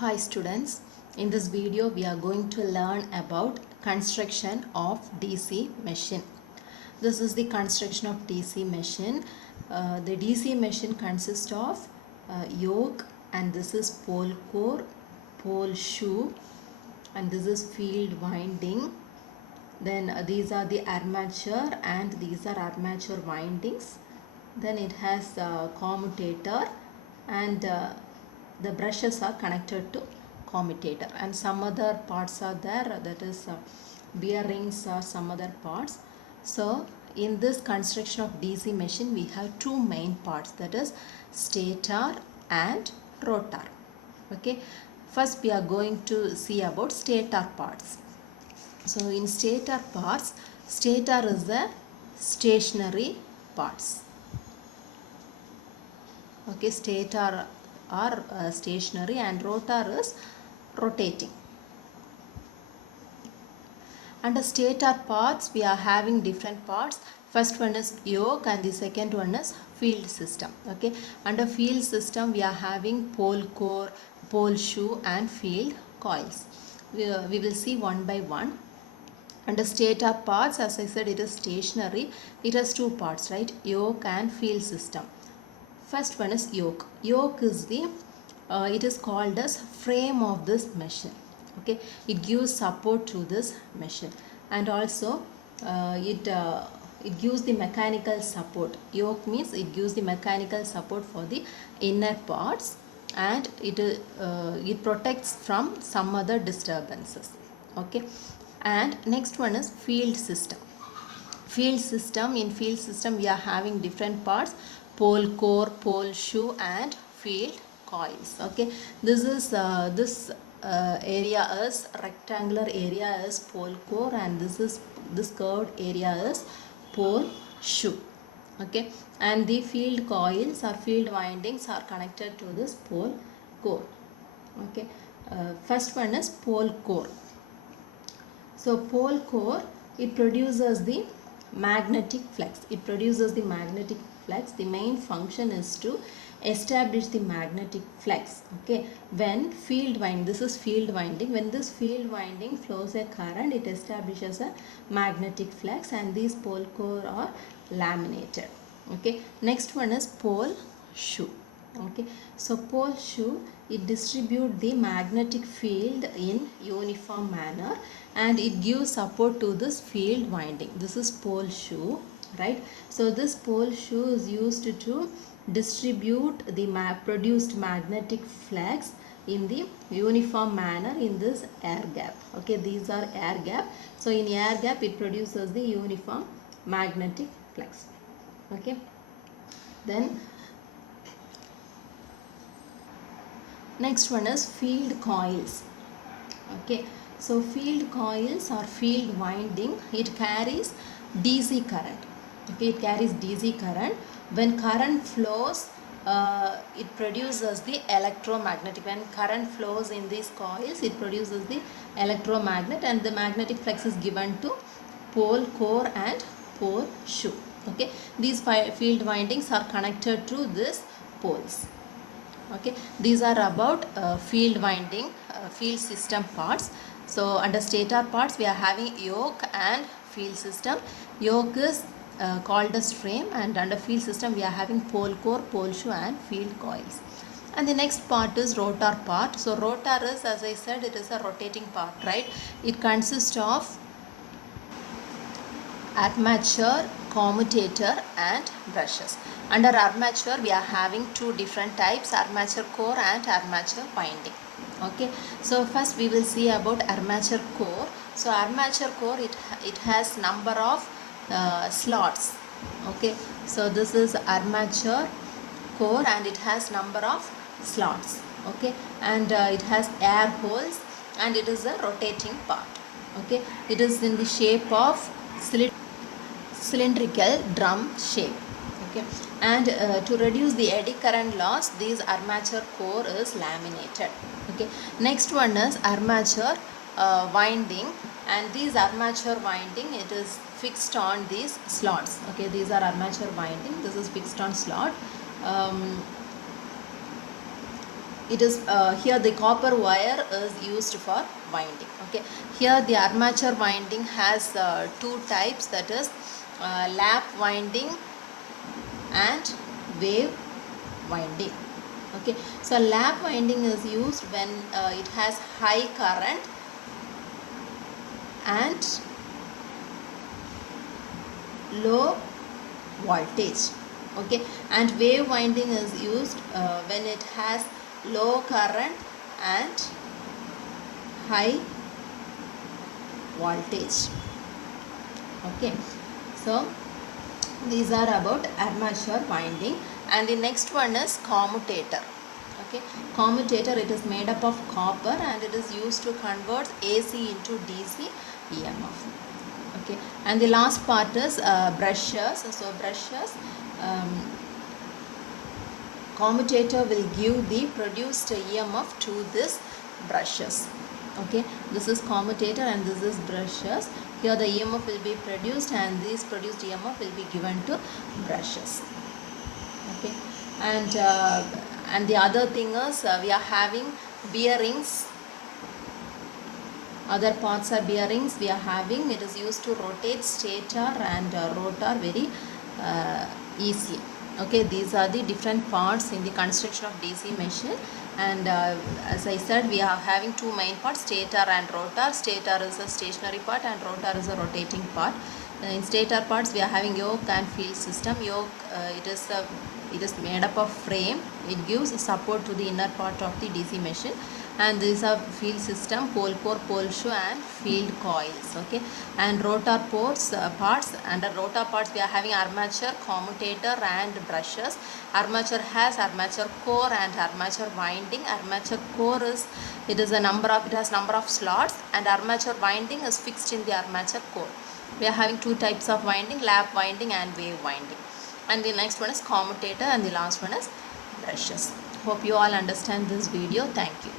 Hi students, in this video we are going to learn about construction of DC machine. This is the construction of DC machine. The DC machine consists of yoke, and this is pole core, pole shoe, and this is field winding. Then these are the armature, and these are armature windings. Then it has commutator, and the brushes are connected to commutator, and some other parts are there, that is bearings or some other parts. So in this construction of DC machine we have two main parts, that is stator and rotor. Okay, first we are going to see about stator parts. So in stator parts, stator is the stationary parts. Okay, stator are stationary and rotor is rotating. Under stator parts we are having different parts. First one is yoke and the second one is field system. Okay, under field system we are having pole core, pole shoe and field coils. We will see one by one. Under stator parts, as I said, it is stationary. It has two parts, right? Yoke and field system. First one is yoke. Yoke is the it is called as frame of this machine. Okay, it gives support to this machine, and also it gives the mechanical support. Yoke means it gives the mechanical support for the inner parts, and it protects from some other disturbances. Okay, and next one is field system. Field system, in field system we are having different parts: pole core, pole shoe and field coils. Okay, this is this area is rectangular area is pole core, and this curved area is pole shoe. Okay, and the field coils or field windings are connected to this pole core. Okay, first one is pole core. So pole core, it produces the magnetic flux. It produces the magnetic flux. The main function is to establish the magnetic flux. Okay, when field wind, this is field winding. When this field winding flows a current, it establishes a magnetic flux, and these pole core are laminated. Okay, next one is pole shoe. Okay, so pole shoe, it distributes the magnetic field in uniform manner, and it gives support to this field winding. This is pole shoe, right? So this pole shoe is used to distribute the produced magnetic flux in the uniform manner in this air gap. Okay, these are air gap. So in air gap it produces the uniform magnetic flux. Okay, then next one is field coils. Okay, so field coils or field winding, it carries DC current. Okay, it carries DC current. When current flows, it produces the electromagnetic. When current flows in these coils, it produces the electromagnet, and the magnetic flux is given to pole core and pole shoe. Okay, these field windings are connected to these poles. Okay, these are about field winding, field system parts. So under stator parts we are having yoke and field system. Yoke is called as frame, and under field system we are having pole core, pole shoe and field coils. And the next part is rotor part. So rotor is, as I said, it is a rotating part, right? It consists of armature, commutator and brushes. Under armature we are having two different types: armature core and armature winding. Okay, so first we will see about armature core. So armature core, it has number of slots. Okay, so this is armature core and it has number of slots. Okay, and it has air holes, and it is a rotating part. Okay, it is in the shape of cylindrical drum shape. Okay, and to reduce the eddy current loss, this armature core is laminated. Okay, next one is armature winding, and these armature winding, it is fixed on these slots. Okay, these are armature winding, this is fixed on slot. it is here the copper wire is used for winding. Okay, here the armature winding has two types, that is lap winding and wave winding. Okay, so lap winding is used when it has high current and low voltage. Okay, and wave winding is used when it has low current and high voltage. Okay, so these are about armature winding. And the next one is commutator. Okay, commutator, it is made up of copper and it is used to convert AC into DC EMF. Okay, and the last part is brushes. So brushes, commutator will give the produced EMF to this brushes. Okay, this is commutator and this is brushes. Here the EMF will be produced and this produced EMF will be given to brushes. Okay, and the other thing is we are having bearings. Other parts are bearings we are having. It is used to rotate stator and rotor very easily. Okay, these are the different parts in the construction of DC machine. And as I said, we are having two main parts, stator and rotor. Stator is a stationary part and rotor is a rotating part. In stator parts we are having yoke and field system. Yoke, it is made up of frame. It gives support to the inner part of the DC machine. And these are field system, pole core, pole shoe and field coils. Okay, and rotor parts. Under rotor parts we are having armature, commutator and brushes. Armature has armature core and armature winding. Armature core is, it has number of slots, and armature winding is fixed in the armature core. We are having two types of winding, lap winding and wave winding. And the next one is commutator and the last one is brushes. Hope you all understand this video. Thank you.